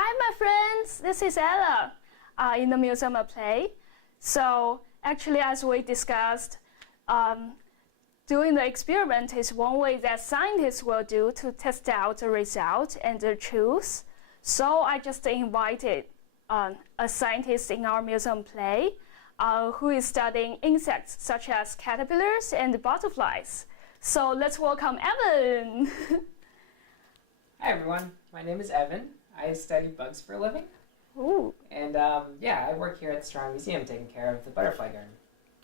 Hi, my friends. This is Ella in the Museum of Play. So actually, as we discussed, doing the experiment is one way that scientists will do to test out the result and choose. So I just invited a scientist in our Museum Play who is studying insects such as caterpillars and butterflies. So let's welcome Evan. Hi everyone, my name is Evan. I study bugs for a living. Ooh. And I work here at the Strong Museum taking care of the butterfly garden.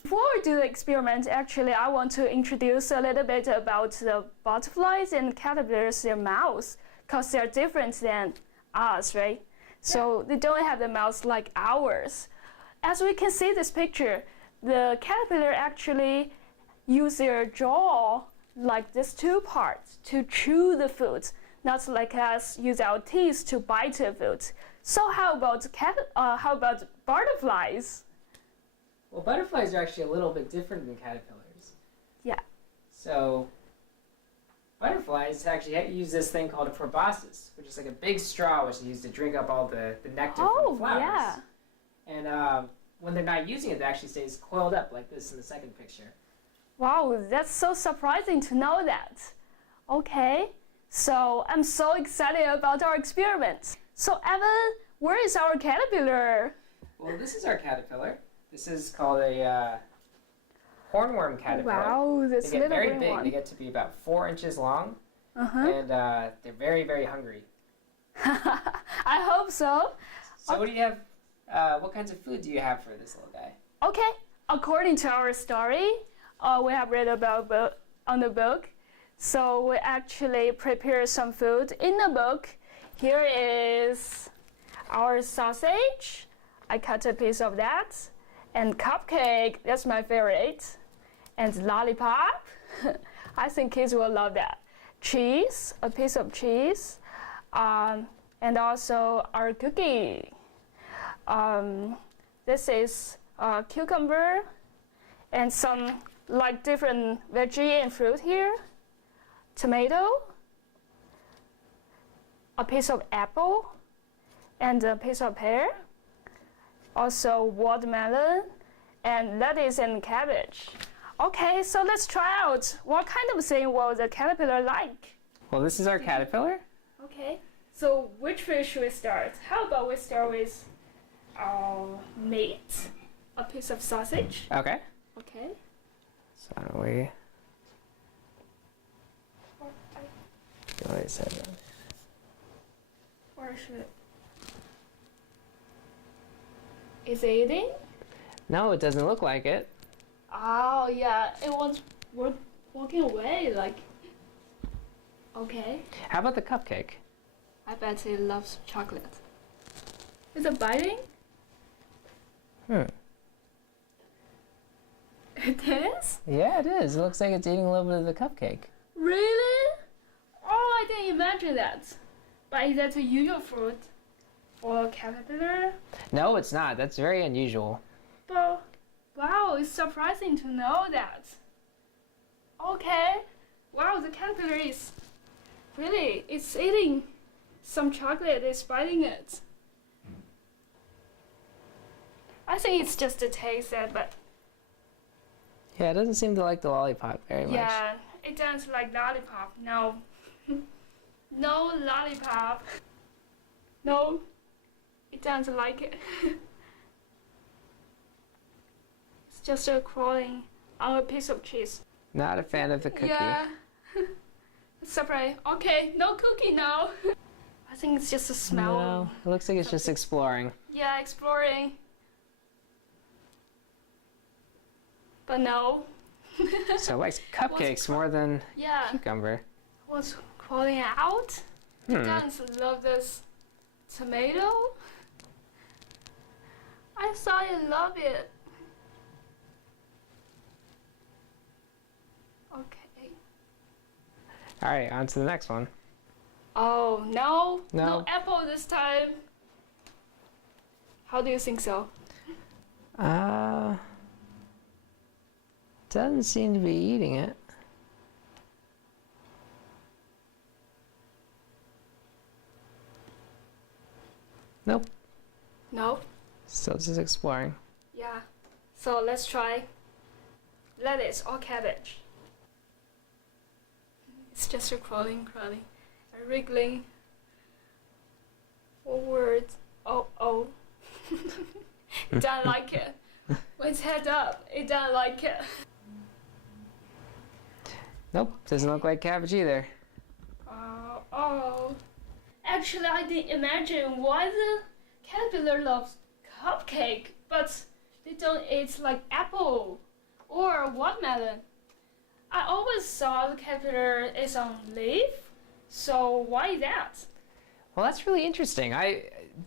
Before we do the experiment, actually, I want to introduce a little bit about the butterflies and caterpillars, their mouths, because they're different than us, right? So they don't have the mouths like ours. As we can see this picture, the caterpillar actually use their jaw, like these two parts, to chew the food, not like us use our teeth to bite the food. So how about butterflies? Well, butterflies are actually a little bit different than caterpillars. Yeah. So butterflies actually use this thing called a proboscis, which is like a big straw which they use to drink up all the nectar from the flowers. Yeah. And when they're not using it, it actually stays coiled up like this in the second picture. Wow, that's so surprising to know that. Okay, so I'm so excited about our experiment. So Evan, where is our caterpillar? Well, this is our caterpillar. This is called a hornworm caterpillar. Wow, this they get little very green big. one. They get to be about 4 inches long, Uh-huh. and they're very, very hungry. I hope so. So what do you have? What kinds of food do you have for this little guy? Okay, according to our story, we have read about on the book. So we actually prepare some food in the book. Here is our sausage. I cut a piece of that. And cupcake, that's my favorite. And lollipop. I think kids will love that. Cheese, a piece of cheese. And also our cookie. This is cucumber and some like different veggie and fruit here. Tomato, a piece of apple, and a piece of pear. Also watermelon, and lettuce and cabbage. Okay, so let's try out what kind of thing will the caterpillar like. Well, this is our caterpillar. Okay, so which fish should we start? How about we start with meat, a piece of sausage. Okay. Okay. So we. Or should it? Is it eating? No, it doesn't look like it. Oh yeah, it was walking away like. Okay. How about the cupcake? I bet it loves chocolate. Is it biting? It is? Yeah, it is. It looks like it's eating a little bit of the cupcake. Really? Oh, I didn't imagine that. But is that a usual fruit for a caterpillar? No, it's not. That's very unusual. But wow, it's surprising to know that. Okay. Wow, the caterpillar is really, it's eating some chocolate, it's biting it. I think it's just a taste that, but Yeah, it doesn't seem to like the lollipop very much. yeah, it doesn't like lollipop. No. No lollipop. No, it doesn't like it. It's just crawling on a piece of cheese. Not a fan of the cookie. Yeah. Surprise. Okay, no cookie now. I think it's just a smell. No, it looks like it's just exploring. Yeah, exploring. But no. So it likes cupcakes more than Yeah. cucumber. What's crawling out? Doesn't love this tomato. I thought you love it. Okay. All right, on to the next one. Oh no. No. No apple this time. How do you think so? Doesn't seem to be eating it. Nope. Nope. Still just exploring. Yeah. So let's try lettuce or cabbage. It's just a crawling, wriggling forward. Oh. It doesn't like it. When it's head up, it doesn't like it. Nope, doesn't look like cabbage either. Oh. Actually, I didn't imagine why the caterpillar loves cupcake, but they don't eat like apple or watermelon. I always saw the caterpillar is on leaf, so why that? Well, that's really interesting.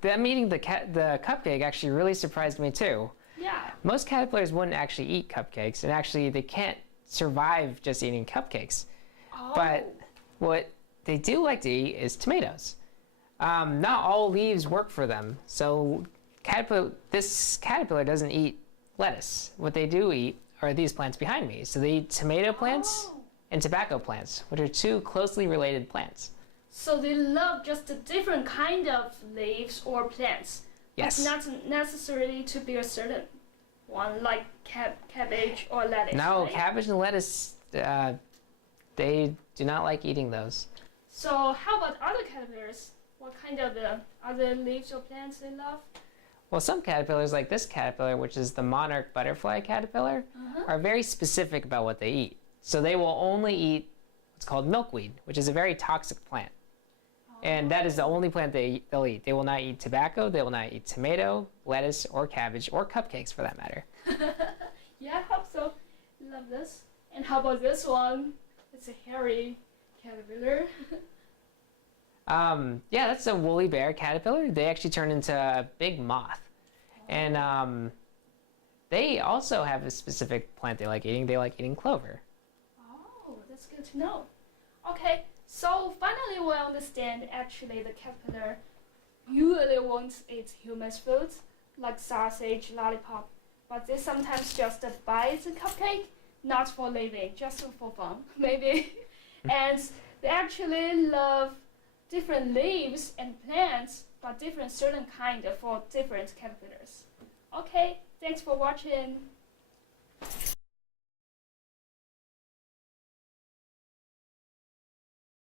Them eating the cupcake actually really surprised me too. Yeah. Most caterpillars wouldn't actually eat cupcakes, and actually they can't survive just eating cupcakes. Oh. But what they do like to eat is tomatoes. Not all leaves work for them, so this caterpillar doesn't eat lettuce. What they do eat are these plants behind me. So they eat tomato plants and tobacco plants, which are two closely related plants. So they love just a different kind of leaves or plants. Yes. But not necessarily to be a certain one, like cabbage or lettuce. No, right? cabbage and lettuce, they do not like eating those. So how about other caterpillars? What kind of other leaves or plants they love? Well, some caterpillars, like this caterpillar, which is the monarch butterfly caterpillar, are very specific about what they eat. So they will only eat what's called milkweed, which is a very toxic plant. And that is the only plant they'll eat. They will not eat tobacco, they will not eat tomato, lettuce, or cabbage, or cupcakes for that matter. Yeah, I hope so. Love this. And how about this one? It's a hairy caterpillar. Yeah, that's a woolly bear caterpillar. They actually turn into a big moth. And they also have a specific plant they like eating. They like eating clover. Oh, that's good to know. Okay, so finally we understand actually the caterpillar usually wants its human food, like sausage, lollipop, but they sometimes just buy the cupcake, not for living, just for fun, maybe. And they actually love different leaves and plants, but different certain kind for different caterpillars. Okay, thanks for watching.